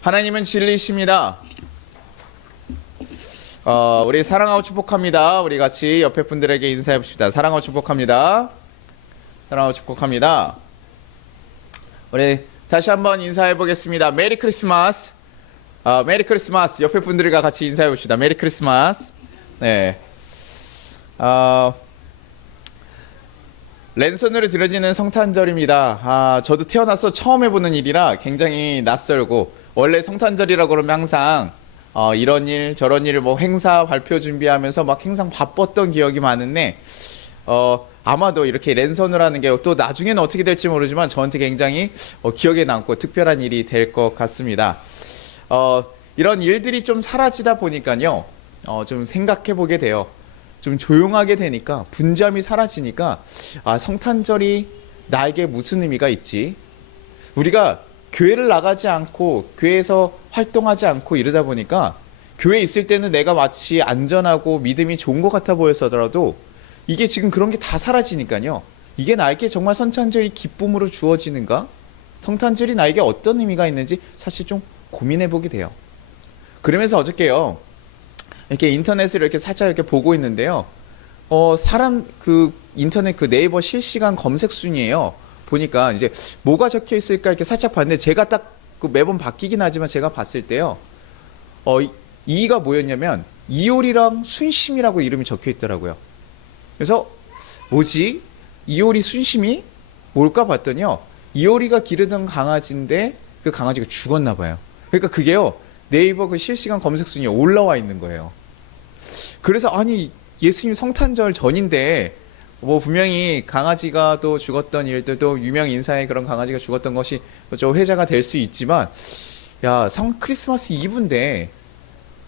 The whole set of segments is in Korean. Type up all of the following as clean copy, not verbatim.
하나님은 진리이십니다. 우리 사랑하고 축복합니다. 우리 같이 옆에 분들에게 인사해 봅시다. 사랑하고 축복합니다. 사랑하고 축복합니다. 우리 다시 한번 인사해 보겠습니다. 메리 크리스마스. 메리 크리스마스. 옆에 분들과 같이 인사해 봅시다. 메리 크리스마스. 네. 랜선으로 드려지는 성탄절입니다. 저도 태어나서 처음 해보는 일이라 굉장히 낯설고, 원래 성탄절이라고 그러면 항상 이런 일 저런 일 뭐 행사 발표 준비하면서 막 항상 바빴던 기억이 많은데, 아마도 이렇게 랜선을 하는 게 또 나중에는 어떻게 될지 모르지만 저한테 굉장히 기억에 남고 특별한 일이 될 것 같습니다. 이런 일들이 좀 사라지다 보니까요, 좀 생각해 보게 돼요. 좀 조용하게 되니까, 분잠이 사라지니까, 성탄절이 나에게 무슨 의미가 있지? 우리가 교회를 나가지 않고 교회에서 활동하지 않고 이러다 보니까, 교회에 있을 때는 내가 마치 안전하고 믿음이 좋은 것 같아 보여서라도 이게 지금 그런 게 다 사라지니까요, 이게 나에게 정말 성탄절이 기쁨으로 주어지는가? 성탄절이 나에게 어떤 의미가 있는지 사실 좀 고민해 보게 돼요. 그러면서 어저께요, 이렇게 인터넷을 이렇게 살짝 이렇게 보고 있는데요. 인터넷 그 네이버 실시간 검색 순위에요. 보니까 이제 뭐가 적혀 있을까 이렇게 살짝 봤는데, 제가 딱 그 매번 바뀌긴 하지만 제가 봤을 때요. 이가 뭐였냐면 이효리랑 순심이라고 이름이 적혀 있더라고요. 그래서 뭐지? 이효리 순심이 뭘까 봤더니요, 이효리가 기르던 강아지인데 그 강아지가 죽었나 봐요. 그러니까 그게요, 네이버 그 실시간 검색 순위에 올라와 있는 거예요. 그래서 아니, 예수님 성탄절 전인데 뭐 분명히 강아지가 또 죽었던 일들도, 유명 인사의 그런 강아지가 죽었던 것이 좀 회자가 될 수 있지만, 야, 크리스마스 이브인데,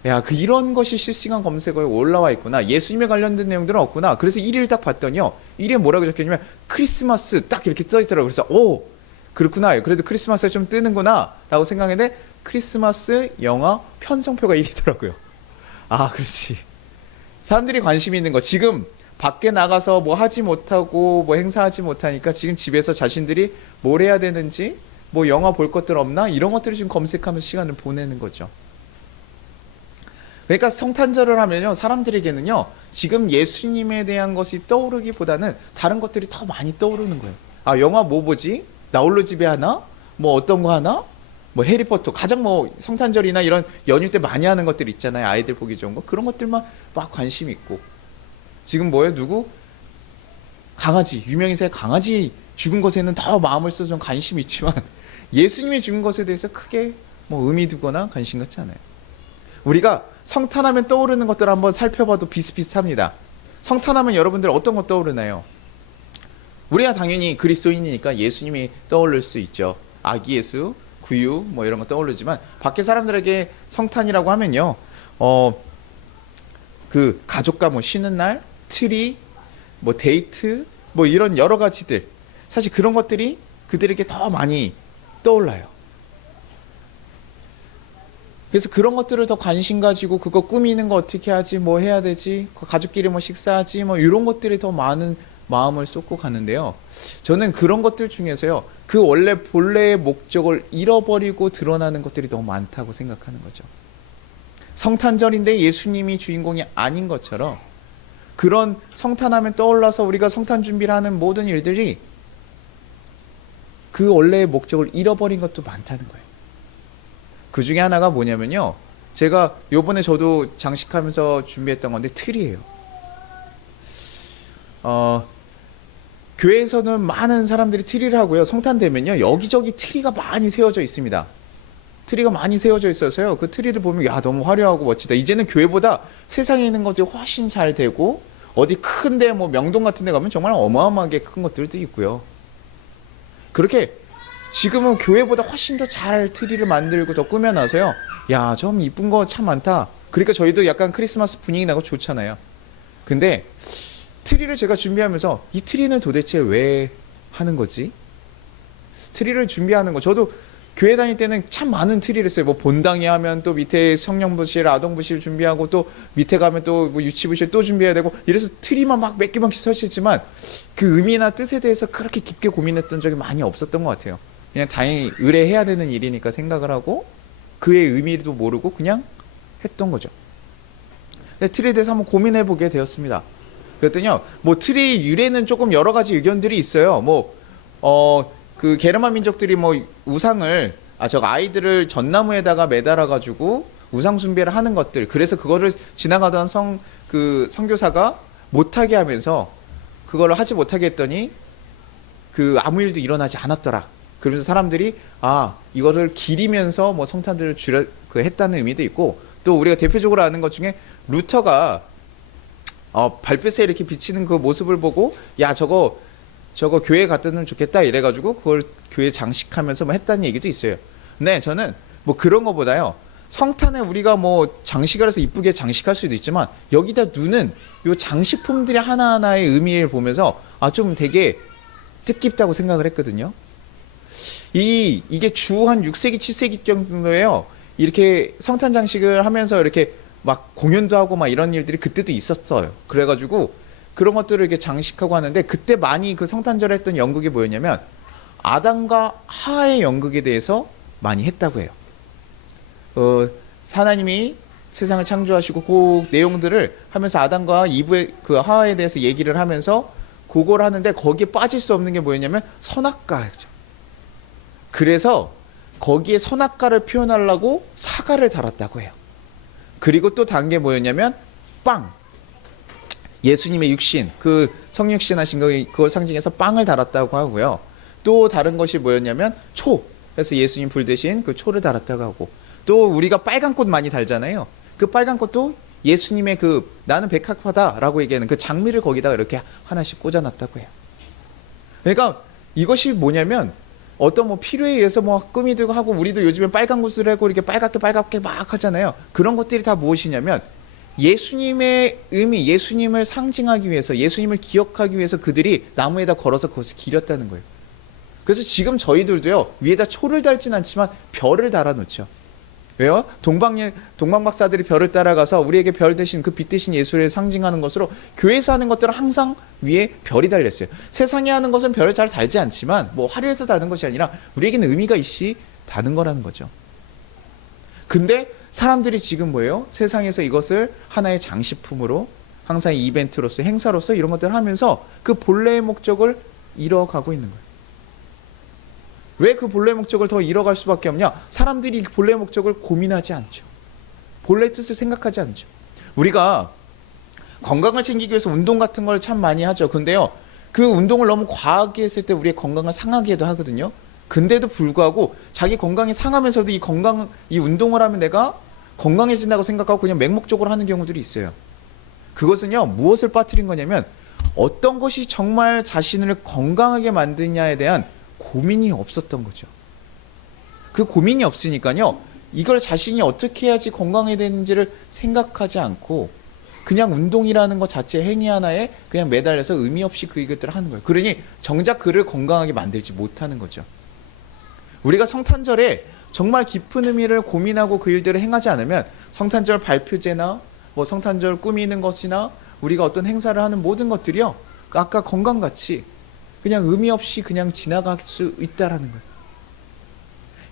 야, 이런 것이 실시간 검색어에 올라와 있구나. 예수님에 관련된 내용들은 없구나. 그래서 1위를 딱 봤더니요, 1위에 뭐라고 적혀있냐면 크리스마스 딱 이렇게 써 있더라고요. 그래서 그렇구나, 그래도 크리스마스가 좀 뜨는구나 라고 생각했는데, 크리스마스 영화 편성표가 1위더라고요. 그렇지. 사람들이 관심 있는 거, 지금 밖에 나가서 뭐 하지 못하고 뭐 행사하지 못하니까 지금 집에서 자신들이 뭘 해야 되는지, 뭐 영화 볼 것들 없나, 이런 것들을 지금 검색하면서 시간을 보내는 거죠. 그러니까 성탄절을 하면요, 사람들에게는요, 지금 예수님에 대한 것이 떠오르기보다는 다른 것들이 더 많이 떠오르는 거예요. 영화 뭐 보지? 나 홀로 집에 하나? 뭐 어떤 거 하나? 뭐 해리포터, 가장 뭐 성탄절이나 이런 연휴 때 많이 하는 것들 있잖아요. 아이들 보기 좋은 거, 그런 것들만 막 관심 있고. 지금 뭐예요? 누구? 강아지, 유명인사의 강아지 죽은 것에는 더 마음을 써서 좀 관심이 있지만, 예수님이 죽은 것에 대해서 크게 뭐 의미 두거나 관심 갖지 않아요. 우리가 성탄하면 떠오르는 것들을 한번 살펴봐도 비슷비슷합니다. 성탄하면 여러분들 어떤 거 떠오르나요? 우리가 당연히 그리스도인이니까 예수님이 떠오를 수 있죠. 아기 예수, 구유 뭐 이런 거 떠오르지만, 밖에 사람들에게 성탄이라고 하면요, 그 가족과 뭐 쉬는 날, 트리, 뭐 데이트, 뭐 이런 여러 가지들, 사실 그런 것들이 그들에게 더 많이 떠올라요. 그래서 그런 것들을 더 관심 가지고, 그거 꾸미는 거 어떻게 하지, 뭐 해야 되지, 가족끼리 뭐 식사하지, 뭐 이런 것들이 더 많은 마음을 쏟고 가는데요, 저는 그런 것들 중에서요, 그 원래 본래의 목적을 잃어버리고 드러나는 것들이 너무 많다고 생각하는 거죠. 성탄절인데 예수님이 주인공이 아닌 것처럼, 그런 성탄하면 떠올라서 우리가 성탄 준비를 하는 모든 일들이 그 원래의 목적을 잃어버린 것도 많다는 거예요. 그 중에 하나가 뭐냐면요, 제가 요번에 저도 장식하면서 준비했던 건데 트리예요. 교회에서는 많은 사람들이 트리를 하고요, 성탄 되면요, 여기저기 트리가 많이 세워져 있습니다. 트리가 많이 세워져 있어서요, 그 트리를 보면 야, 너무 화려하고 멋지다. 이제는 교회보다 세상에 있는 것이 훨씬 잘 되고, 어디 큰데 뭐 명동 같은 데 가면 정말 어마어마하게 큰 것들도 있고요. 그렇게 지금은 교회보다 훨씬 더 잘 트리를 만들고 더 꾸며놔서요, 야, 좀 이쁜 거 참 많다. 그러니까 저희도 약간 크리스마스 분위기 나고 좋잖아요. 근데 트리를 제가 준비하면서, 이 트리는 도대체 왜 하는 거지? 트리를 준비하는 거, 저도 교회 다닐 때는 참 많은 트리를 써요. 뭐 본당에 하면 또 밑에 성령부실, 아동부실 준비하고, 또 밑에 가면 또 뭐 유치부실 또 준비해야 되고, 이래서 트리만 막 몇 개씩 설치했지만 그 의미나 뜻에 대해서 그렇게 깊게 고민했던 적이 많이 없었던 것 같아요. 그냥 당연히 의뢰해야 되는 일이니까 생각을 하고 그의 의미도 모르고 그냥 했던 거죠. 트리에 대해서 한번 고민해 보게 되었습니다. 그랬더니요, 뭐 트리 유래는 조금 여러 가지 의견들이 있어요. 그 게르만 민족들이 뭐 우상을 저 아이들을 전나무에다가 매달아 가지고 우상 숭배를 하는 것들, 그래서 그거를 지나가던 그 선교사가 못하게 하면서 그거를 하지 못하게 했더니 그 아무 일도 일어나지 않았더라. 그러면서 사람들이 이거를 기리면서 뭐 성탄들을 했다는 의미도 있고, 또 우리가 대표적으로 아는 것 중에 루터가 발빛에 이렇게 비치는 그 모습을 보고 저거 교회에 갖다 놓으면 좋겠다 이래가지고 그걸 교회 장식하면서 뭐 했다는 얘기도 있어요. 근데 저는 뭐 그런 거보다요, 성탄에 우리가 뭐 장식을 해서 이쁘게 장식할 수도 있지만 여기다 누는 요 장식품들의 하나하나의 의미를 보면서 좀 되게 뜻깊다고 생각을 했거든요. 이게 주 한 6세기 7세기 정도에요, 이렇게 성탄 장식을 하면서 이렇게 막 공연도 하고 막 이런 일들이 그때도 있었어요. 그래가지고 그런 것들을 이렇게 장식하고 하는데, 그때 많이 그 성탄절에 했던 연극이 뭐였냐면 아담과 하와의 연극에 대해서 많이 했다고 해요. 하나님이 세상을 창조하시고 그 내용들을 하면서 아담과 이브의 그 하와에 대해서 얘기를 하면서 그걸 하는데, 거기에 빠질 수 없는 게 뭐였냐면 선악과죠. 그래서 거기에 선악과를 표현하려고 사과를 달았다고 해요. 그리고 또 다른 게 뭐였냐면 빵, 예수님의 육신, 그 성육신 하신 그걸 상징해서 빵을 달았다고 하고요. 또 다른 것이 뭐였냐면 초, 그래서 예수님 불 대신 그 초를 달았다고 하고, 또 우리가 빨간 꽃 많이 달잖아요. 그 빨간 꽃도 예수님의 그 나는 백합화다라고 얘기하는 그 장미를 거기다가 이렇게 하나씩 꽂아놨다고 해요. 그러니까 이것이 뭐냐면 어떤 뭐 필요에 의해서 뭐 꾸미도 하고, 우리도 요즘에 빨간 구슬을 하고 이렇게 빨갛게 막 하잖아요. 그런 것들이 다 무엇이냐면 예수님의 의미, 예수님을 상징하기 위해서, 예수님을 기억하기 위해서 그들이 나무에다 걸어서 그것을 기렸다는 거예요. 그래서 지금 저희들도요, 위에다 초를 달진 않지만 별을 달아놓죠. 왜요? 동방 박사들이 별을 따라가서 우리에게 별 대신, 그 빛 대신 예수를 상징하는 것으로 교회에서 하는 것들은 항상 위에 별이 달렸어요. 세상에 하는 것은 별을 잘 달지 않지만 뭐 화려해서 다는 것이 아니라 우리에게는 의미가 있이 다는 거라는 거죠. 근데 사람들이 지금 뭐예요? 세상에서 이것을 하나의 장식품으로, 항상 이벤트로서, 행사로서 이런 것들을 하면서 그 본래의 목적을 잃어가고 있는 거예요. 왜 그 본래 목적을 더 잃어갈 수밖에 없냐? 사람들이 그 본래 목적을 고민하지 않죠. 본래 뜻을 생각하지 않죠. 우리가 건강을 챙기기 위해서 운동 같은 걸 참 많이 하죠. 근데요, 그 운동을 너무 과하게 했을 때 우리의 건강을 상하게도 하거든요. 근데도 불구하고 자기 건강이 상하면서도 이 운동을 하면 내가 건강해진다고 생각하고 그냥 맹목적으로 하는 경우들이 있어요. 그것은요, 무엇을 빠뜨린 거냐면 어떤 것이 정말 자신을 건강하게 만드냐에 대한 고민이 없었던 거죠. 그 고민이 없으니까요, 이걸 자신이 어떻게 해야지 건강해지는지를 생각하지 않고 그냥 운동이라는 것 자체, 행위 하나에 그냥 매달려서 의미 없이 이것들을 하는 거예요. 그러니 정작 그를 건강하게 만들지 못하는 거죠. 우리가 성탄절에 정말 깊은 의미를 고민하고 그 일들을 행하지 않으면 성탄절 발표제나 뭐 성탄절 꾸미는 것이나 우리가 어떤 행사를 하는 모든 것들이요, 아까 건강같이 그냥 의미 없이 그냥 지나갈 수 있다라는 거예요.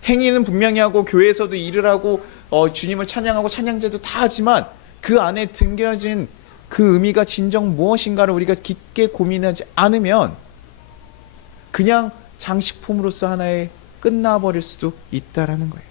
행위는 분명히 하고 교회에서도 일을 하고 주님을 찬양하고 찬양제도 다 하지만 그 안에 등겨진 그 의미가 진정 무엇인가를 우리가 깊게 고민하지 않으면 그냥 장식품으로서 하나의 끝나버릴 수도 있다라는 거예요.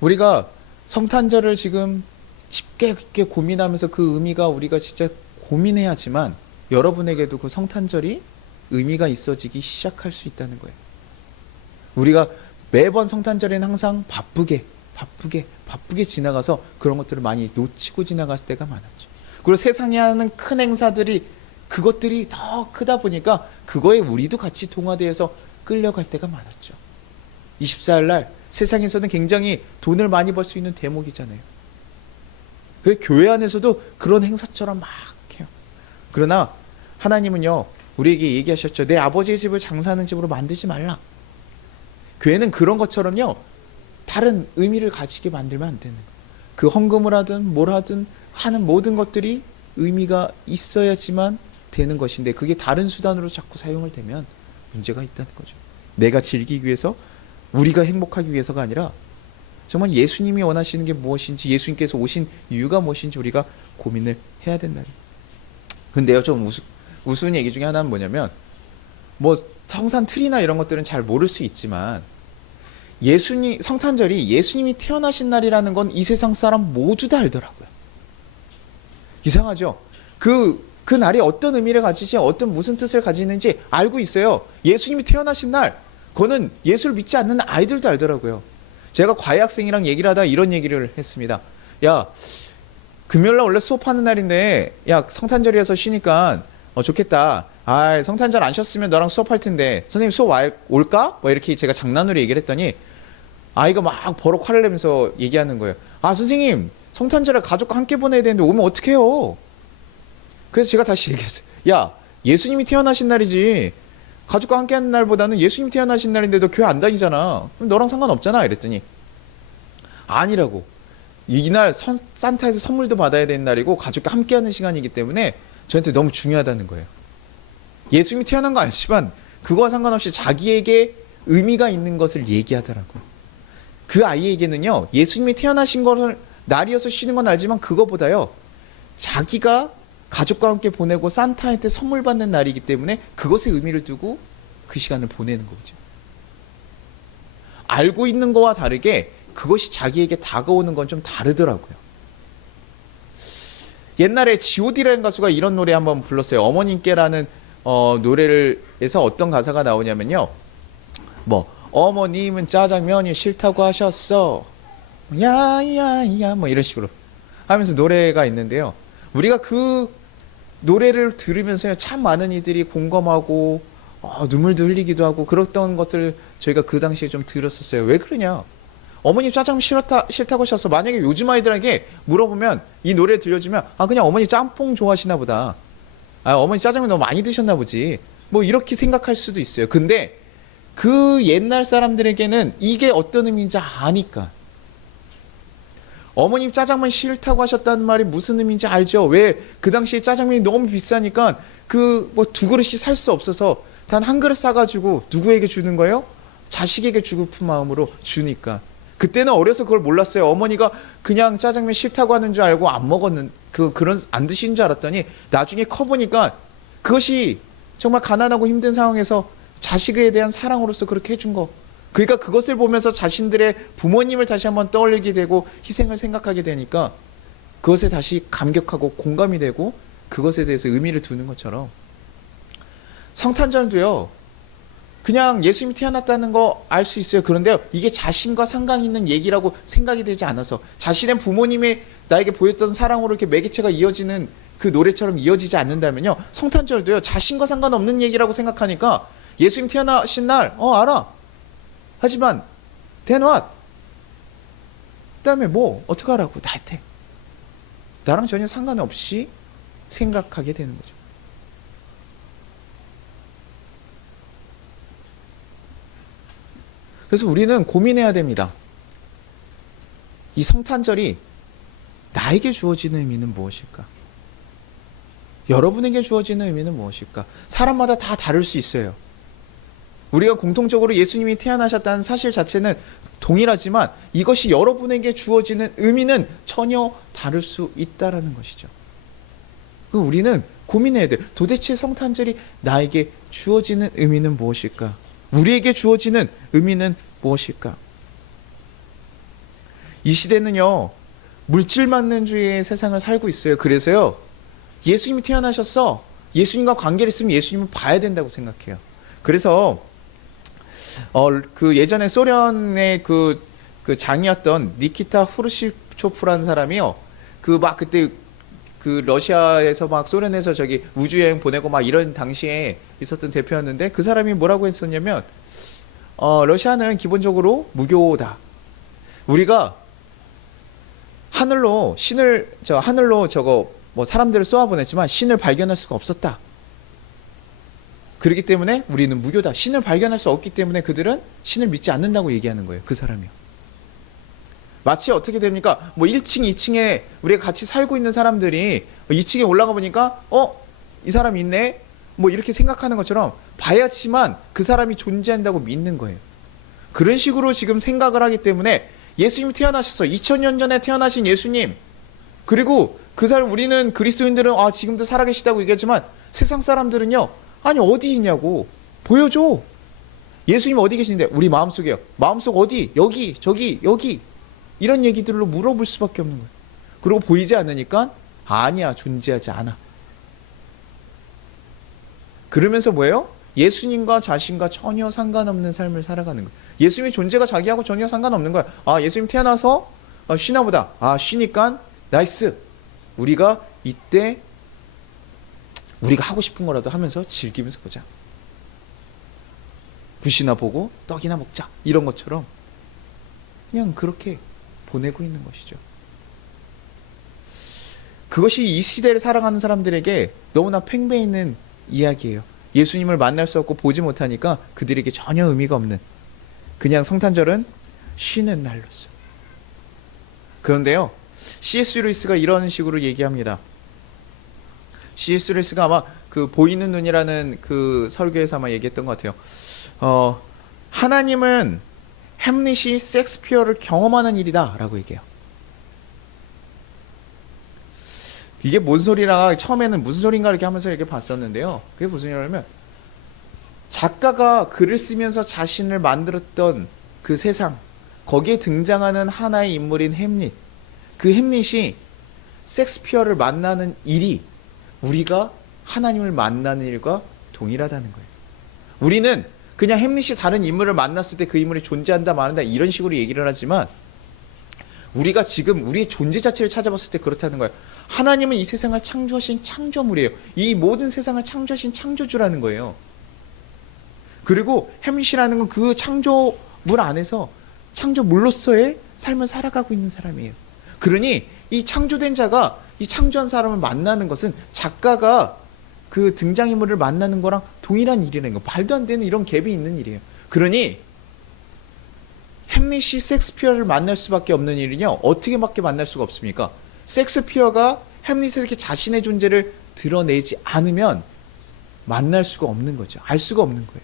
우리가 성탄절을 지금 깊게 고민하면서 그 의미가 우리가 진짜 고민해야지만 여러분에게도 그 성탄절이 의미가 있어지기 시작할 수 있다는 거예요. 우리가 매번 성탄절에는 항상 바쁘게 지나가서 그런 것들을 많이 놓치고 지나갈 때가 많았죠. 그리고 세상에 하는 큰 행사들이, 그것들이 더 크다 보니까 그거에 우리도 같이 동화되어서 끌려갈 때가 많았죠. 24일 날 세상에서는 굉장히 돈을 많이 벌 수 있는 대목이잖아요. 그 교회 안에서도 그런 행사처럼 막 해요. 그러나 하나님은요, 우리에게 얘기하셨죠. 내 아버지의 집을 장사하는 집으로 만들지 말라. 교회는 그런 것처럼요, 다른 의미를 가지게 만들면 안 되는 거예요. 그 헌금을 하든 뭘 하든 하는 모든 것들이 의미가 있어야지만 되는 것인데 그게 다른 수단으로 자꾸 사용을 되면 문제가 있다는 거죠. 내가 즐기기 위해서 우리가 행복하기 위해서가 아니라 정말 예수님이 원하시는 게 무엇인지 예수님께서 오신 이유가 무엇인지 우리가 고민을 해야 된다. 근데요 좀 우스운 얘기 중에 하나는 뭐냐면 뭐 성산 틀이나 이런 것들은 잘 모를 수 있지만 예수님 성탄절이 예수님이 태어나신 날이라는 건 이 세상 사람 모두 다 알더라고요. 이상하죠? 그 날이 어떤 의미를 가지지 어떤 무슨 뜻을 가지는지 알고 있어요. 예수님이 태어나신 날 그거는 예수를 믿지 않는 아이들도 알더라고요. 제가 과외학생이랑 얘기를 하다 이런 얘기를 했습니다. 야 금요일날 원래 수업하는 날인데 야 성탄절이어서 쉬니까 좋겠다. 아 성탄절 안 쉬었으면 너랑 수업할 텐데 선생님 수업 올까? 뭐 이렇게 제가 장난으로 얘기를 했더니 아이가 막 버럭 화를 내면서 얘기하는 거예요. 아 선생님 성탄절에 가족과 함께 보내야 되는데 오면 어떡해요? 그래서 제가 다시 얘기했어요. 야 예수님이 태어나신 날이지 가족과 함께 하는 날보다는 예수님이 태어나신 날인데 너 교회 안 다니잖아. 그럼 너랑 상관없잖아. 이랬더니 아니라고. 이날 산타에서 선물도 받아야 되는 날이고 가족과 함께 하는 시간이기 때문에 저한테 너무 중요하다는 거예요. 예수님이 태어난 거 아니지만 그거와 상관없이 자기에게 의미가 있는 것을 얘기하더라고요. 그 아이에게는요 예수님이 태어나신 것을 날이어서 쉬는 건 알지만 그거보다요 자기가 가족과 함께 보내고 산타한테 선물 받는 날이기 때문에 그것에 의미를 두고 그 시간을 보내는 거죠. 알고 있는 거와 다르게 그것이 자기에게 다가오는 건 좀 다르더라고요. 옛날에 G.O.D라는 가수가 이런 노래 한번 불렀어요. 어머님께라는 노래를 해서 어떤 가사가 나오냐면요. 뭐 어머님은 짜장면이 싫다고 하셨어. 야야야 뭐 이런 식으로 하면서 노래가 있는데요. 우리가 그 노래를 들으면서 참 많은 이들이 공감하고 눈물도 흘리기도 하고 그랬던 것을 저희가 그 당시에 좀 들었었어요. 왜 그러냐? 어머니 짜장면 싫다고 하셔서 만약에 요즘 아이들에게 물어보면 이 노래 들려주면 그냥 어머니 짬뽕 좋아하시나 보다. 어머니 짜장면 너무 많이 드셨나 보지. 뭐 이렇게 생각할 수도 있어요. 근데 그 옛날 사람들에게는 이게 어떤 의미인지 아니까. 어머님 짜장면 싫다고 하셨다는 말이 무슨 의미인지 알죠? 왜 그 당시에 짜장면이 너무 비싸니까 그 뭐 두 그릇씩 살 수 없어서 단 한 그릇 싸가지고 누구에게 주는 거예요? 자식에게 주고픈 마음으로 주니까. 그때는 어려서 그걸 몰랐어요. 어머니가 그냥 짜장면 싫다고 하는 줄 알고 안 먹었는 그런 안 드시는 줄 알았더니 나중에 커 보니까 그것이 정말 가난하고 힘든 상황에서 자식에 대한 사랑으로서 그렇게 해준 거. 그러니까 그것을 보면서 자신들의 부모님을 다시 한번 떠올리게 되고 희생을 생각하게 되니까 그것에 다시 감격하고 공감이 되고 그것에 대해서 의미를 두는 것처럼 성탄절도요. 그냥 예수님이 태어났다는 거 알 수 있어요. 그런데 이게 자신과 상관 있는 얘기라고 생각이 되지 않아서 자신의 부모님이 나에게 보였던 사랑으로 이렇게 매개체가 이어지는 그 노래처럼 이어지지 않는다면요. 성탄절도요. 자신과 상관없는 얘기라고 생각하니까 예수님 태어나신 날 알아. 하지만 then what? 그다음에 뭐 어떻게 하라고 나한테 나랑 전혀 상관없이 생각하게 되는 거죠. 그래서 우리는 고민해야 됩니다. 이 성탄절이 나에게 주어지는 의미는 무엇일까? 여러분에게 주어지는 의미는 무엇일까? 사람마다 다 다를 수 있어요. 우리가 공통적으로 예수님이 태어나셨다는 사실 자체는 동일하지만 이것이 여러분에게 주어지는 의미는 전혀 다를 수 있다라는 것이죠. 우리는 고민해야 돼요. 도대체 성탄절이 나에게 주어지는 의미는 무엇일까? 우리에게 주어지는 의미는 무엇일까? 이 시대는요, 물질만능주의의 세상을 살고 있어요. 그래서요, 예수님이 태어나셨어. 예수님과 관계를 있으면 예수님을 봐야 된다고 생각해요. 그래서 그 예전에 소련의 그 장이었던 니키타 후르시초프라는 사람이요. 그때 그 러시아에서 막 소련에서 저기 우주여행 보내고 막 이런 당시에 있었던 대표였는데 그 사람이 뭐라고 했었냐면 러시아는 기본적으로 무교다. 우리가 하늘로 저거 뭐 사람들을 쏘아 보냈지만 신을 발견할 수가 없었다. 그렇기 때문에 우리는 무교다. 신을 발견할 수 없기 때문에 그들은 신을 믿지 않는다고 얘기하는 거예요. 그 사람이요. 마치 어떻게 됩니까? 뭐 1층, 2층에 우리가 같이 살고 있는 사람들이 2층에 올라가 보니까 이 사람 있네? 뭐 이렇게 생각하는 것처럼 봐야지만 그 사람이 존재한다고 믿는 거예요. 그런 식으로 지금 생각을 하기 때문에 예수님이 태어나셔서 2000년 전에 태어나신 예수님, 그리고 그 사람, 우리는 그리스도인들은 지금도 살아계시다고 얘기하지만 세상 사람들은요, 아니 어디 있냐고, 보여줘. 예수님 어디 계신데? 우리 마음속에요. 마음속 어디? 여기, 저기, 여기. 이런 얘기들로 물어볼 수밖에 없는 거예요. 그리고 보이지 않으니까 아니야, 존재하지 않아. 그러면서 뭐예요? 예수님과 자신과 전혀 상관없는 삶을 살아가는 거예요. 예수님의 존재가 자기하고 전혀 상관없는 거야. 예수님 태어나서 쉬나 보다. 쉬니까 나이스. 우리가 이때 우리가 하고 싶은 거라도 하면서 즐기면서 보자. 굿이나 보고 떡이나 먹자. 이런 것처럼 그냥 그렇게 보내고 있는 것이죠. 그것이 이 시대를 살아가는 사람들에게 너무나 팽배 있는 이야기예요. 예수님을 만날 수 없고 보지 못하니까 그들에게 전혀 의미가 없는, 그냥 성탄절은 쉬는 날로서. 그런데요, C.S. 루이스가 이런 식으로 얘기합니다. C.S. 루이스가 아마 그 보이는 눈이라는 그 설교에서 아마 얘기했던 것 같아요. 하나님은 햄릿이 섹스피어를 경험하는 일이다 라고 얘기해요. 이게 뭔 소리라 처음에는 무슨 소린가 이렇게 하면서 이렇게 봤었는데요. 그게 무슨 소리냐면, 작가가 글을 쓰면서 자신을 만들었던 그 세상, 거기에 등장하는 하나의 인물인 햄릿, 그 햄릿이 섹스피어를 만나는 일이 우리가 하나님을 만나는 일과 동일하다는 거예요. 우리는 그냥 햄릿이 다른 인물을 만났을 때 그 인물이 존재한다 마는다 이런 식으로 얘기를 하지만, 우리가 지금 우리의 존재 자체를 찾아봤을 때 그렇다는 거예요. 하나님은 이 세상을 창조하신 창조물이에요. 이 모든 세상을 창조하신 창조주라는 거예요. 그리고 햄릿이라는 건 그 창조물 안에서 창조물로서의 삶을 살아가고 있는 사람이에요. 그러니 이 창조된 자가 이 창조한 사람을 만나는 것은 작가가 그 등장인물을 만나는 거랑 동일한 일이라는 거. 말도 안 되는 이런 갭이 있는 일이에요. 그러니 햄릿이 섹스피어를 만날 수밖에 없는 일이냐? 어떻게밖에 만날 수가 없습니까? 섹스피어가 햄릿에게 자신의 존재를 드러내지 않으면 만날 수가 없는 거죠. 알 수가 없는 거예요.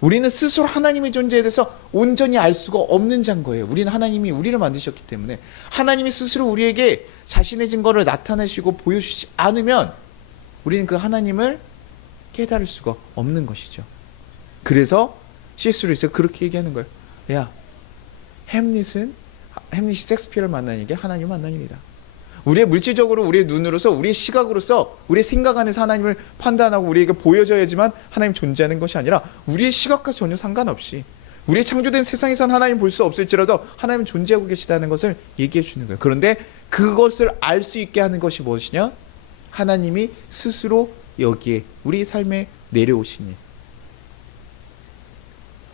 우리는 스스로 하나님의 존재에 대해서 온전히 알 수가 없는 자인 거예요. 우리는 하나님이 우리를 만드셨기 때문에 하나님이 스스로 우리에게 자신의 증거를 나타내시고 보여주지 않으면 우리는 그 하나님을 깨달을 수가 없는 것이죠. 그래서 C.S. 루이스가 그렇게 얘기하는 거예요. 야, 햄릿이 섹스피어를 만나는 게 하나님을 만나는 일이다. 우리의 물질적으로, 우리의 눈으로서, 우리의 시각으로서, 우리의 생각 안에서 하나님을 판단하고 우리에게 보여져야지만 하나님 존재하는 것이 아니라, 우리의 시각과 전혀 상관없이 우리의 창조된 세상에선 하나님 볼 수 없을지라도 하나님 존재하고 계시다는 것을 얘기해 주는 거예요. 그런데 그것을 알 수 있게 하는 것이 무엇이냐? 하나님이 스스로 여기에 우리 삶에 내려오시니.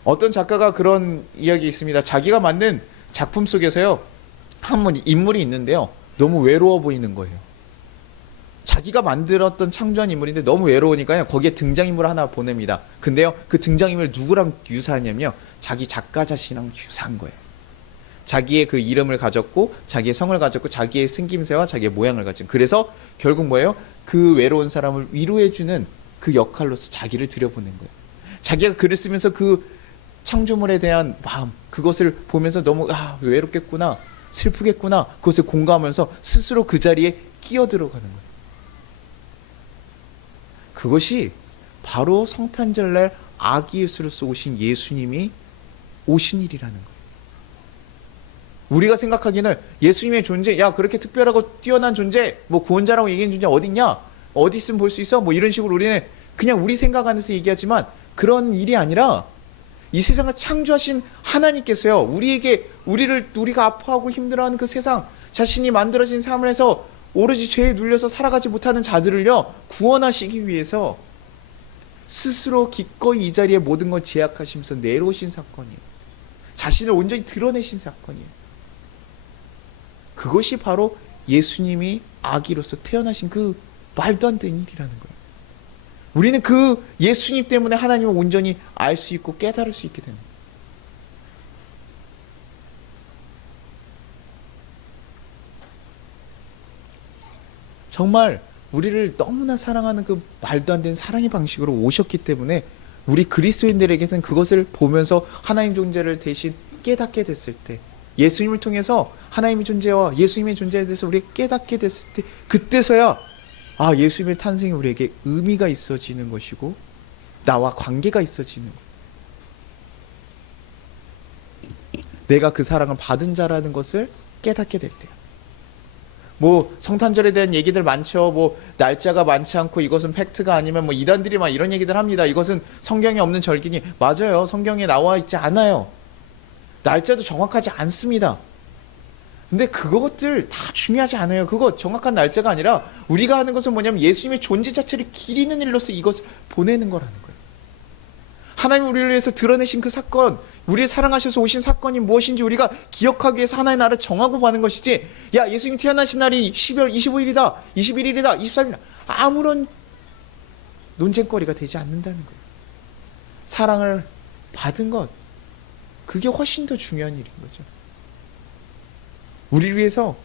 어떤 작가가 그런 이야기 있습니다. 자기가 만든 작품 속에서요, 한 인물이 있는데요, 너무 외로워 보이는 거예요. 자기가 만들었던 창조한 인물인데 너무 외로우니까요, 거기에 등장인물 하나 보냅니다. 근데요, 그 등장인물 누구랑 유사하냐면요, 자기 작가 자신이랑 유사한 거예요. 자기의 그 이름을 가졌고, 자기의 성을 가졌고, 자기의 생김새와 자기의 모양을 가진. 그래서 결국 뭐예요? 그 외로운 사람을 위로해주는 그 역할로서 자기를 들여보낸 거예요. 자기가 글을 쓰면서 그 창조물에 대한 마음, 그것을 보면서 너무 외롭겠구나, 슬프겠구나, 그것을 공감하면서 스스로 그 자리에 끼어들어가는 거예요. 그것이 바로 성탄절날 아기 예수를 쏘신 예수님이 오신 일이라는 거예요. 우리가 생각하기에는 예수님의 존재, 야 그렇게 특별하고 뛰어난 존재, 뭐 구원자라고 얘기하는 존재 어딨냐? 어디 있으면 볼 수 있어? 뭐 이런 식으로 우리는 그냥 우리 생각 안에서 얘기하지만, 그런 일이 아니라 이 세상을 창조하신 하나님께서요, 우리가 아파하고 힘들어하는 그 세상, 자신이 만들어진 삶에서 오로지 죄에 눌려서 살아가지 못하는 자들을요, 구원하시기 위해서 스스로 기꺼이 이 자리에 모든 걸 제약하시면서 내려오신 사건이에요. 자신을 온전히 드러내신 사건이에요. 그것이 바로 예수님이 아기로서 태어나신 그 말도 안 되는 일이라는 거예요. 우리는 그 예수님 때문에 하나님을 온전히 알 수 있고 깨달을 수 있게 되는 거예요. 정말 우리를 너무나 사랑하는 그 말도 안 되는 사랑의 방식으로 오셨기 때문에 우리 그리스도인들에게는 그것을 보면서 하나님 존재를 대신 깨닫게 됐을 때, 예수님을 통해서 하나님의 존재와 예수님의 존재에 대해서 우리가 깨닫게 됐을 때, 그때서야 아, 예수님의 탄생이 우리에게 의미가 있어지는 것이고 나와 관계가 있어지는 것. 내가 그 사랑을 받은 자라는 것을 깨닫게 될 때. 뭐 성탄절에 대한 얘기들 많죠. 뭐 날짜가 많지 않고 이것은 팩트가 아니면 뭐 이단들이 막 이런 얘기들 합니다. 이것은 성경에 없는 절기니, 맞아요. 성경에 나와 있지 않아요. 날짜도 정확하지 않습니다. 근데 그것들 다 중요하지 않아요. 그거 정확한 날짜가 아니라 우리가 하는 것은 뭐냐면 예수님의 존재 자체를 기리는 일로서 이것을 보내는 거라는 거예요. 하나님 우리를 위해서 드러내신 그 사건, 우리를 사랑하셔서 오신 사건이 무엇인지 우리가 기억하기 위해서 하나의 날을 정하고 가는 것이지, 야, 예수님 태어나신 날이 12월 25일이다, 21일이다, 23일이다, 아무런 논쟁거리가 되지 않는다는 거예요. 사랑을 받은 것, 그게 훨씬 더 중요한 일인 거죠. 우리를 위해서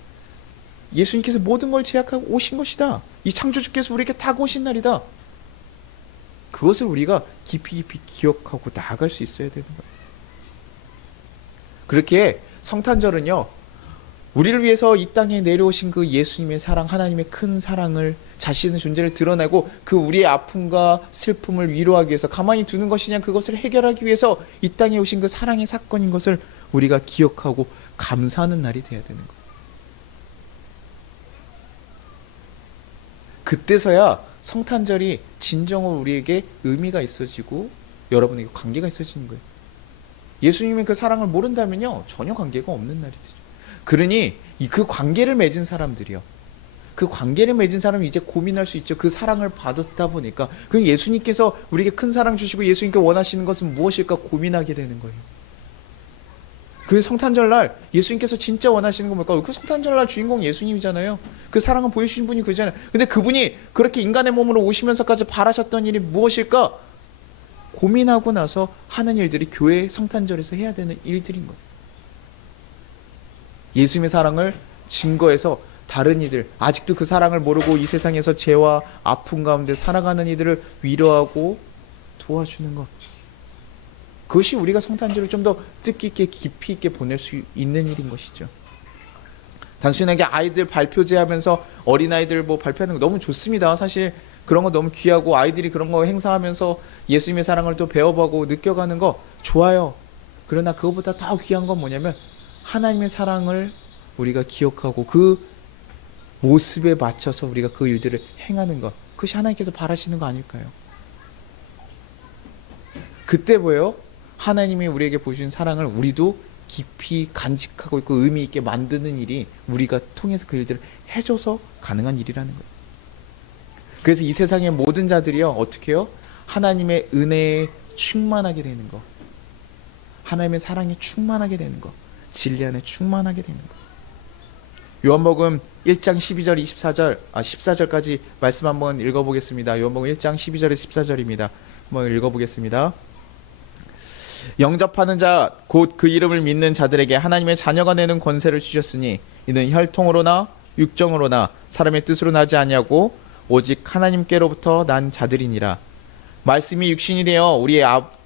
예수님께서 모든 걸 제약하고 오신 것이다. 이 창조주께서 우리에게 다가오신 오신 날이다. 그것을 우리가 깊이 기억하고 나아갈 수 있어야 되는 거예요. 그렇게 성탄절은요, 우리를 위해서 이 땅에 내려오신 그 예수님의 사랑, 하나님의 큰 사랑을, 자신의 존재를 드러내고 그 우리의 아픔과 슬픔을 위로하기 위해서, 가만히 두는 것이냐 그것을 해결하기 위해서 이 땅에 오신 그 사랑의 사건인 것을 우리가 기억하고 감사하는 날이 되어야 되는 거예요. 그때서야 성탄절이 진정으로 우리에게 의미가 있어지고 여러분에게 관계가 있어지는 거예요. 예수님의 그 사랑을 모른다면요, 전혀 관계가 없는 날이 되죠. 그러니 그 관계를 맺은 사람들이요, 그 관계를 맺은 사람이 이제 고민할 수 있죠. 그 사랑을 받았다 보니까 그럼 예수님께서 우리에게 큰 사랑 주시고 예수님께 원하시는 것은 무엇일까 고민하게 되는 거예요. 그 성탄절날 예수님께서 진짜 원하시는 건 뭘까? 그 성탄절날 주인공 예수님이잖아요. 그 사랑을 보여주신 분이 그잖아요. 근데 그분이 그렇게 인간의 몸으로 오시면서까지 바라셨던 일이 무엇일까? 고민하고 나서 하는 일들이 교회 성탄절에서 해야 되는 일들인 거예요. 예수님의 사랑을 증거해서 다른 이들, 아직도 그 사랑을 모르고 이 세상에서 죄와 아픔 가운데 살아가는 이들을 위로하고 도와주는 것. 그것이 우리가 성탄절을 좀 더 뜻깊게 깊이 있게 보낼 수 있는 일인 것이죠. 단순하게 아이들 발표제 하면서 어린아이들 뭐 발표하는 거 너무 좋습니다. 사실 그런 거 너무 귀하고 아이들이 그런 거 행사하면서 예수님의 사랑을 또 배워보고 느껴가는 거 좋아요. 그러나 그것보다 더 귀한 건 뭐냐면 하나님의 사랑을 우리가 기억하고 그 모습에 맞춰서 우리가 그 일들을 행하는 것, 그것이 하나님께서 바라시는 거 아닐까요? 그때 뭐예요? 하나님이 우리에게 보여준 사랑을 우리도 깊이 간직하고 있고 의미 있게 만드는 일이 우리가 통해서 그 일들을 해줘서 가능한 일이라는 거예요. 그래서 이 세상의 모든 자들이요, 어떻게 해요? 하나님의 은혜에 충만하게 되는 거, 하나님의 사랑에 충만하게 되는 거, 진리 안에 충만하게 되는 거. 요한복음 1장 12절 14절까지 말씀 한번 읽어보겠습니다. 요한복음 1장 12절에서 14절입니다. 한번 읽어보겠습니다. 영접하는 자 곧 그 이름을 믿는 자들에게 하나님의 자녀가 되는 권세를 주셨으니 이는 혈통으로나 육정으로나 사람의 뜻으로 나지 아니하고 오직 하나님께로부터 난 자들이니라. 말씀이 육신이 되어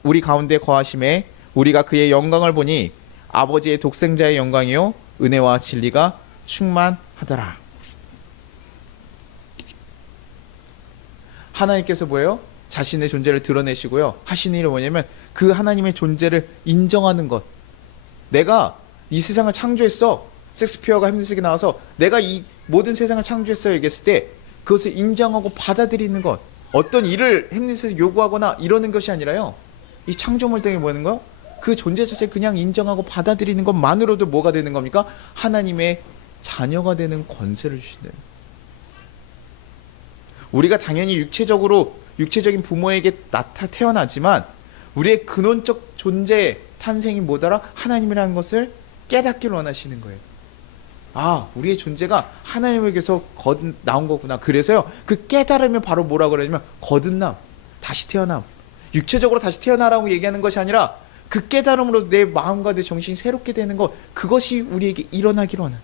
우리 가운데 거하심에 우리가 그의 영광을 보니 아버지의 독생자의 영광이요 은혜와 진리가 충만하더라. 하나님께서 뭐예요? 자신의 존재를 드러내시고요, 하시는 일은 뭐냐면 그 하나님의 존재를 인정하는 것. 내가 이 세상을 창조했어. 섹스피어가 햄릿에게 나와서 내가 이 모든 세상을 창조했어 얘기했을 때 그것을 인정하고 받아들이는 것. 어떤 일을 햄릿에서 요구하거나 이러는 것이 아니라요, 이 창조물 때문에 뭐 하는 거요? 그 존재 자체를 그냥 인정하고 받아들이는 것만으로도 뭐가 되는 겁니까? 하나님의 자녀가 되는 권세를 주신대요. 우리가 당연히 육체적인 부모에게 태어나지만 우리의 근원적 존재 탄생이 뭐더라? 하나님이라는 것을 깨닫기를 원하시는 거예요. 아, 우리의 존재가 하나님에게서 나온 거구나. 그래서요, 그 깨달으면 바로 뭐라 그러냐면 거듭남, 다시 태어남. 육체적으로 다시 태어나라고 얘기하는 것이 아니라 그 깨달음으로 내 마음과 내 정신이 새롭게 되는 것, 그것이 우리에게 일어나기를 원하는.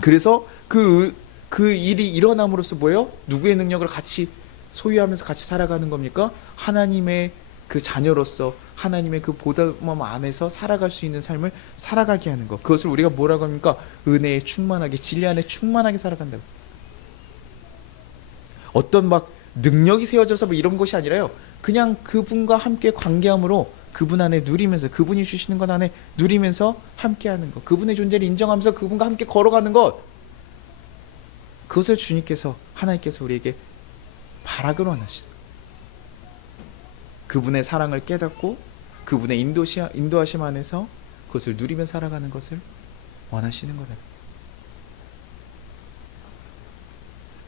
그래서 그 그 일이 일어남으로써 뭐예요? 누구의 능력을 같이 소유하면서 같이 살아가는 겁니까? 하나님의 그 자녀로서 하나님의 그 보담 안에서 살아갈 수 있는 삶을 살아가게 하는 것. 그것을 우리가 뭐라고 합니까? 은혜에 충만하게, 진리 안에 충만하게 살아간다고. 어떤 막 능력이 세워져서 뭐 이런 것이 아니라요. 그냥 그분과 함께 관계함으로 그분 안에 누리면서, 그분이 주시는 것 안에 누리면서 함께하는 것, 그분의 존재를 인정하면서 그분과 함께 걸어가는 것, 그것을 주님께서, 하나님께서 우리에게 바라기로 원하시는, 그분의 사랑을 깨닫고 그분의 인도하심 안에서 그것을 누리며 살아가는 것을 원하시는 거다.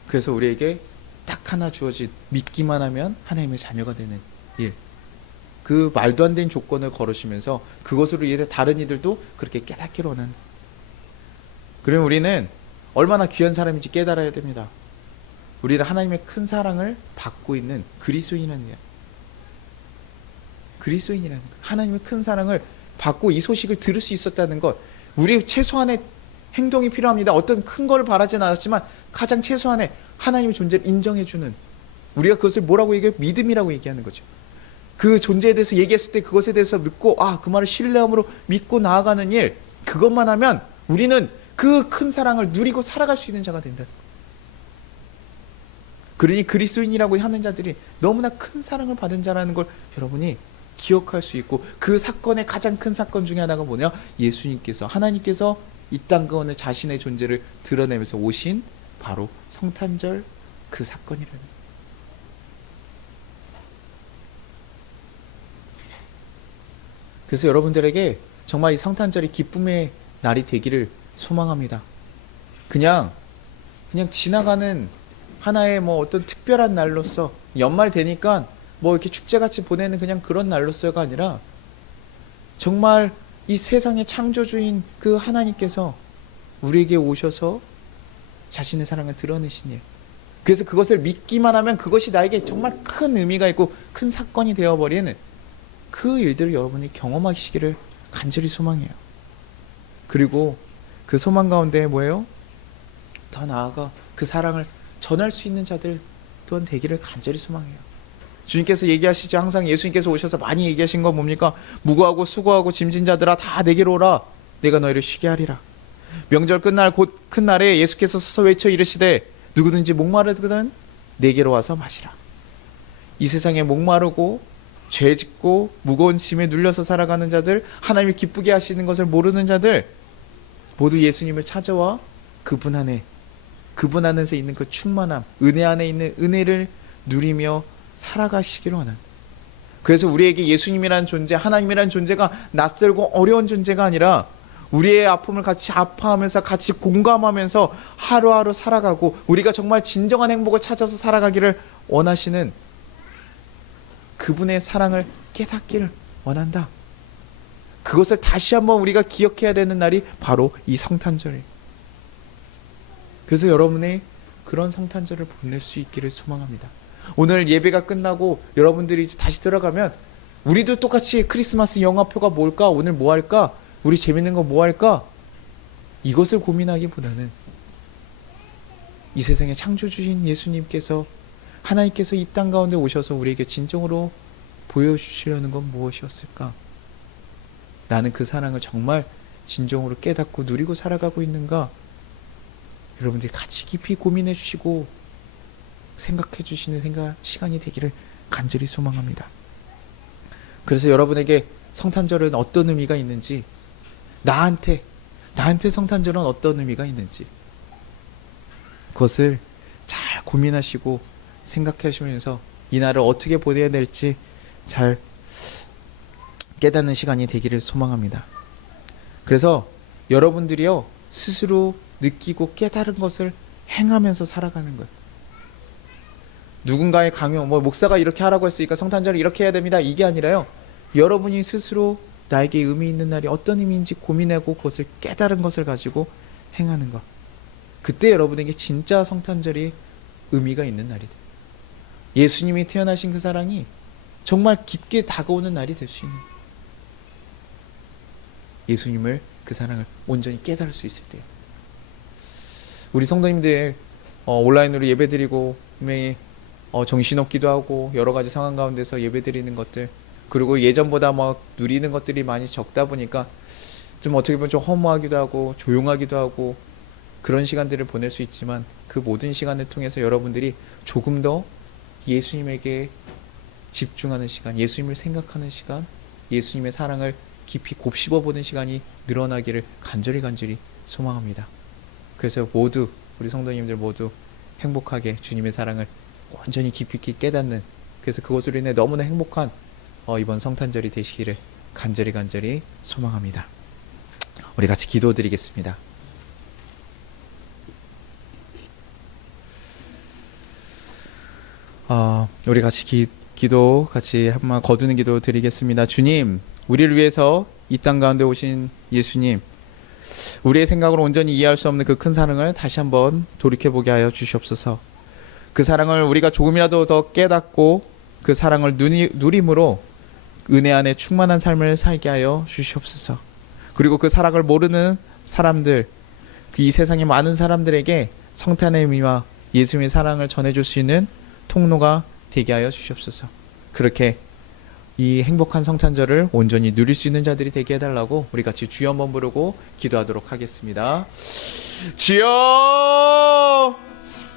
그래서 우리에게 딱 하나 주어진, 믿기만 하면 하나님의 자녀가 되는 일, 그 말도 안 되는 조건을 걸으시면서 그것으로 인해 다른 이들도 그렇게 깨닫기를 원하는. 그러면 우리는 얼마나 귀한 사람인지 깨달아야 됩니다. 우리는 하나님의 큰 사랑을 받고 있는 그리스도인이라는 거예요. 그리스도인이라는 것, 하나님의 큰 사랑을 받고 이 소식을 들을 수 있었다는 것, 우리 최소한의 행동이 필요합니다. 어떤 큰 거를 바라지는 않았지만 가장 최소한의 하나님의 존재를 인정해주는, 우리가 그것을 뭐라고 얘기해요? 믿음이라고 얘기하는 거죠. 그 존재에 대해서 얘기했을 때 그것에 대해서 믿고, 그 말을 신뢰함으로 믿고 나아가는 일, 그것만 하면 우리는 그 큰 사랑을 누리고 살아갈 수 있는 자가 된다. 그러니 그리스도인이라고 하는 자들이 너무나 큰 사랑을 받은 자라는 걸 여러분이 기억할 수 있고, 그 사건의 가장 큰 사건 중에 하나가 뭐냐? 예수님께서, 하나님께서 이 땅 가운데 자신의 존재를 드러내면서 오신 바로 성탄절 그 사건이라는. 그래서 여러분들에게 정말 이 성탄절이 기쁨의 날이 되기를 소망합니다. 그냥 지나가는 하나의 뭐 어떤 특별한 날로서, 연말 되니까 뭐 이렇게 축제같이 보내는 그냥 그런 날로서가 아니라, 정말 이 세상의 창조주인 그 하나님께서 우리에게 오셔서 자신의 사랑을 드러내신 일, 그래서 그것을 믿기만 하면 그것이 나에게 정말 큰 의미가 있고 큰 사건이 되어버리는 그 일들을 여러분이 경험하시기를 간절히 소망해요. 그리고 그 소망 가운데 뭐예요? 더 나아가 그 사랑을 전할 수 있는 자들 또한 되기를 간절히 소망해요. 주님께서 얘기하시죠. 항상 예수님께서 오셔서 많이 얘기하신 건 뭡니까? 무거워하고 수고하고 짐진 자들아 다 내게로 오라. 내가 너희를 쉬게 하리라. 명절 끝날 곧 큰 날에 예수께서 서서 외쳐 이르시되 누구든지 목마르거든 내게로 와서 마시라. 이 세상에 목마르고 죄 짓고 무거운 짐에 눌려서 살아가는 자들, 하나님이 기쁘게 하시는 것을 모르는 자들, 모두 예수님을 찾아와 그분 안에서 있는 그 충만함, 은혜 안에 있는 은혜를 누리며 살아가시기를 원한다. 그래서 우리에게 예수님이라는 존재, 하나님이라는 존재가 낯설고 어려운 존재가 아니라, 우리의 아픔을 같이 아파하면서 같이 공감하면서 하루하루 살아가고 우리가 정말 진정한 행복을 찾아서 살아가기를 원하시는 그분의 사랑을 깨닫기를 원한다. 그것을 다시 한번 우리가 기억해야 되는 날이 바로 이 성탄절이에요. 그래서 여러분의 그런 성탄절을 보낼 수 있기를 소망합니다. 오늘 예배가 끝나고 여러분들이 이제 다시 들어가면 우리도 똑같이 크리스마스 영화표가 뭘까? 오늘 뭐 할까? 우리 재밌는 거 뭐 할까? 이것을 고민하기보다는 이 세상의 창조주신 예수님께서, 하나님께서 이 땅 가운데 오셔서 우리에게 진정으로 보여주시려는 건 무엇이었을까? 나는 그 사랑을 정말 진정으로 깨닫고 누리고 살아가고 있는가? 여러분들이 같이 깊이 고민해 주시고 생각해 주시는 시간이 되기를 간절히 소망합니다. 그래서 여러분에게 성탄절은 어떤 의미가 있는지, 나한테 성탄절은 어떤 의미가 있는지, 그것을 잘 고민하시고 생각하시면서 이 날을 어떻게 보내야 될지 잘 깨닫는 시간이 되기를 소망합니다. 그래서 여러분들이요, 스스로 느끼고 깨달은 것을 행하면서 살아가는 것. 누군가의 강요, 목사가 이렇게 하라고 했으니까 성탄절을 이렇게 해야 됩니다, 이게 아니라요, 여러분이 스스로 나에게 의미 있는 날이 어떤 의미인지 고민하고 그것을 깨달은 것을 가지고 행하는 것. 그때 여러분에게 진짜 성탄절이 의미가 있는 날이 돼요. 예수님이 태어나신 그 사랑이 정말 깊게 다가오는 날이 될 수 있는, 예수님을, 그 사랑을 온전히 깨달을 수 있을 때요. 우리 성도님들, 온라인으로 예배드리고 분명히 정신없기도 하고 여러 가지 상황 가운데서 예배드리는 것들, 그리고 예전보다 막 누리는 것들이 많이 적다 보니까 좀 어떻게 보면 좀 허무하기도 하고 조용하기도 하고 그런 시간들을 보낼 수 있지만, 그 모든 시간을 통해서 여러분들이 조금 더 예수님에게 집중하는 시간, 예수님을 생각하는 시간, 예수님의 사랑을 깊이 곱씹어보는 시간이 늘어나기를 간절히 소망합니다. 그래서 모두, 우리 성도님들 모두 행복하게 주님의 사랑을 완전히 깊이 있게 깨닫는, 그래서 그것으로 인해 너무나 행복한 이번 성탄절이 되시기를 간절히 소망합니다. 우리 같이 기도드리겠습니다. 우리 같이 기도 같이 한번 거두는 기도 드리겠습니다. 주님, 우리를 위해서 이 땅 가운데 오신 예수님, 우리의 생각으로 온전히 이해할 수 없는 그 큰 사랑을 다시 한번 돌이켜보게 하여 주시옵소서. 그 사랑을 우리가 조금이라도 더 깨닫고 그 사랑을 누림으로 은혜 안에 충만한 삶을 살게 하여 주시옵소서. 그리고 그 사랑을 모르는 사람들, 이 세상의 많은 사람들에게 성탄의 의미와 예수님의 사랑을 전해줄 수 있는 통로가 되게 하여 주시옵소서. 그렇게 이 행복한 성탄절을 온전히 누릴 수 있는 자들이 되게 해달라고 우리 같이 주여 한번 부르고 기도하도록 하겠습니다. 주여!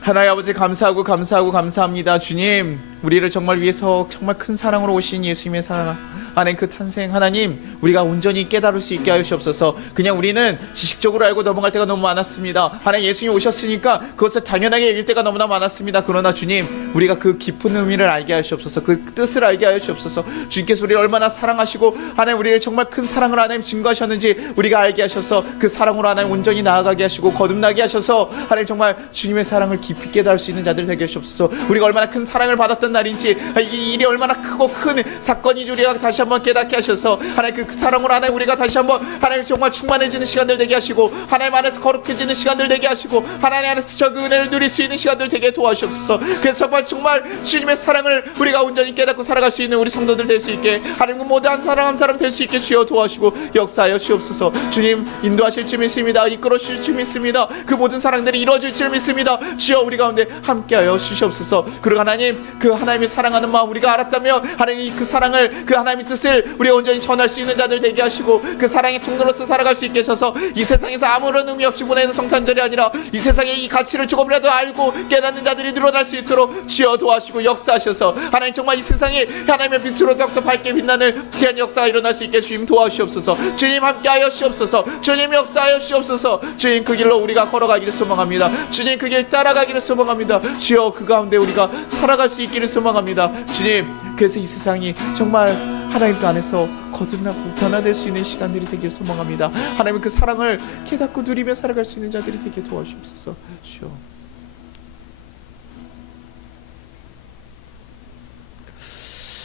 하나님 아버지, 감사합니다. 주님, 우리를 정말 위해서 정말 큰 사랑으로 오신 예수님의 사랑, 하나님 그 탄생, 하나님 우리가 온전히 깨달을 수 있게 하여 주옵소서. 그냥 우리는 지식적으로 알고 넘어갈 때가 너무 많았습니다. 하나님, 예수님이 오셨으니까 그것을 당연하게 여길 때가 너무나 많았습니다. 그러나 주님, 우리가 그 깊은 의미를 알게 하여 주옵소서. 그 뜻을 알게 하여 주옵소서. 주님께서 우리를 얼마나 사랑하시고 하나님 우리를 정말 큰 사랑을 하나님 증거하셨는지 우리가 알게 하셔서 그 사랑으로 하나님 온전히 나아가게 하시고 거듭나게 하셔서 하나님 정말 주님의 사랑을 깊이 깨달을 수 있는 자들 되게 하시옵소서. 우리가 얼마나 큰 사랑을 받았던 날인지, 이 일이 얼마나 크고 큰 사건인지 우리가 다시 한번 깨닫게 하셔서 하나님 그 사랑으로 하나님 우리가 다시 한번 하나님 정말 충만해지는 시간들 되게 하시고 하나님 안에서 거룩해지는 시간들 되게 하시고 하나님 안에서 저 그 은혜를 누릴 수 있는 시간들 되게 도와주옵소서. 그래서 정말 주님의 사랑을 우리가 온전히 깨닫고 살아갈 수 있는 우리 성도들 될 수 있게, 하나님 모든 사랑 한 사람 될 수 있게 주여 도와주시고 역사하여 주옵소서. 주님 인도하실 줄 믿습니다. 이끌어 주실 줄 믿습니다. 그 모든 사랑들이 이루어질 줄 믿습니다. 주여 우리 가운데 함께하여 주시옵소서. 그리고 하나님 그 하나님의 사랑하는 마음 우리가 알았다면 하나님 그 사랑을, 그 하나님의 뜻을 우리가 온전히 전할 수 있는 자들 되게 하시고 그 사랑의 통로로서 살아갈 수 있게 하셔서 이 세상에서 아무런 의미 없이 보내는 성탄절이 아니라 이 세상의 이 가치를 조금이라도 알고 깨닫는 자들이 늘어날 수 있도록 주여 도와주시고 역사하셔서 하나님 정말 이 세상이 하나님의 빛으로 더욱더 밝게 빛나는 귀한 역사가 일어날 수 있게 주님 도와주시옵소서. 주님 함께하여 주옵소서. 주님 역사하여 주옵소서. 주님 그 길로 우리가 걸어가기를 소망합니다. 주님 그 길 따라가기를 소망합니다. 주여 그 가운데 우리가 살아갈 수 있기를 소망합니다. 주님, 그래서 이 세상이 정말 하나님 안에서 거듭나고 변화될 수 있는 시간들이 되길 소망합니다. 하나님 그 사랑을 깨닫고 누리며 살아갈 수 있는 자들이 되게 도와주옵소서. 주여.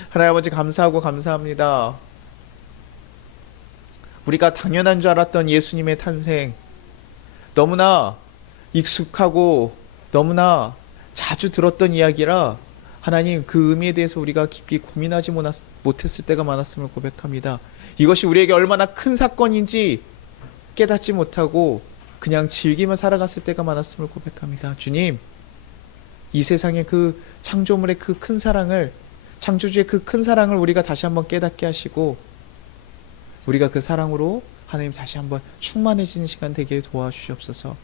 하나님 아버지, 감사합니다. 우리가 당연한 줄 알았던 예수님의 탄생, 너무나 익숙하고 너무나 자주 들었던 이야기라 하나님 그 의미에 대해서 우리가 깊이 고민하지 못했을 때가 많았음을 고백합니다. 이것이 우리에게 얼마나 큰 사건인지 깨닫지 못하고 그냥 즐기며 살아갔을 때가 많았음을 고백합니다. 주님, 이 세상의 그 창조물의 그 큰 사랑을, 창조주의 그 큰 사랑을 우리가 다시 한번 깨닫게 하시고 우리가 그 사랑으로 하나님 다시 한번 충만해지는 시간 되게 도와주시옵소서.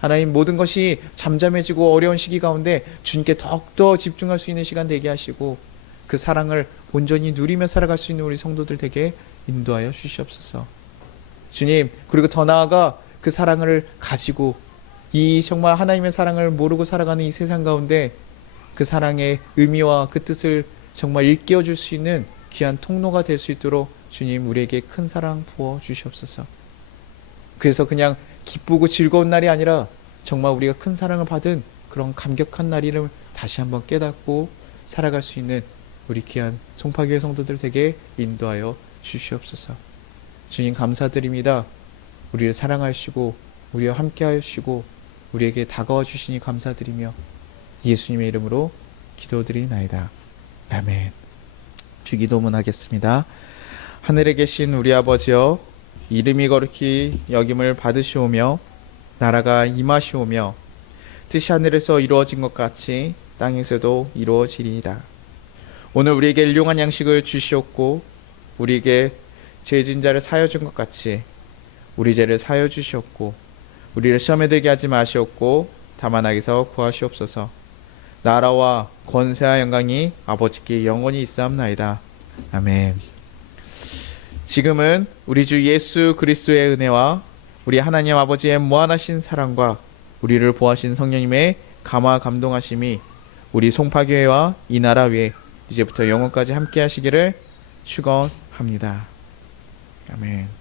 하나님 모든 것이 잠잠해지고 어려운 시기 가운데 주님께 더욱더 집중할 수 있는 시간 되게 하시고 그 사랑을 온전히 누리며 살아갈 수 있는 우리 성도들 되게 인도하여 주시옵소서. 주님, 그리고 더 나아가 그 사랑을 가지고 이 정말 하나님의 사랑을 모르고 살아가는 이 세상 가운데 그 사랑의 의미와 그 뜻을 정말 일깨워 줄 수 있는 귀한 통로가 될 수 있도록 주님 우리에게 큰 사랑 부어 주시옵소서. 그래서 그냥 기쁘고 즐거운 날이 아니라 정말 우리가 큰 사랑을 받은 그런 감격한 날임을 다시 한번 깨닫고 살아갈 수 있는 우리 귀한 송파교회 성도들 되게 인도하여 주시옵소서. 주님 감사드립니다. 우리를 사랑하시고 우리와 함께 하시고 우리에게 다가와 주시니 감사드리며 예수님의 이름으로 기도드리나이다. 아멘. 주기도문 하겠습니다. 하늘에 계신 우리 아버지여, 이름이 거룩히 여김을 받으시오며 나라가 임하시오며 뜻이 하늘에서 이루어진 것 같이 땅에서도 이루어지리이다. 오늘 우리에게 일용한 양식을 주시옵고 우리에게 죄진 자를 사하여 준 것 같이 우리 죄를 사하여 주시옵고 우리를 시험에 들게 하지 마시옵고 다만 악에서 구하시옵소서. 나라와 권세와 영광이 아버지께 영원히 있사옵나이다. 아멘. 지금은 우리 주 예수 그리스도의 은혜와 우리 하나님 아버지의 무한하신 사랑과 우리를 보호하신 성령님의 감화 감동하심이 우리 송파교회와 이 나라 위에 이제부터 영원까지 함께 하시기를 축원합니다. 아멘.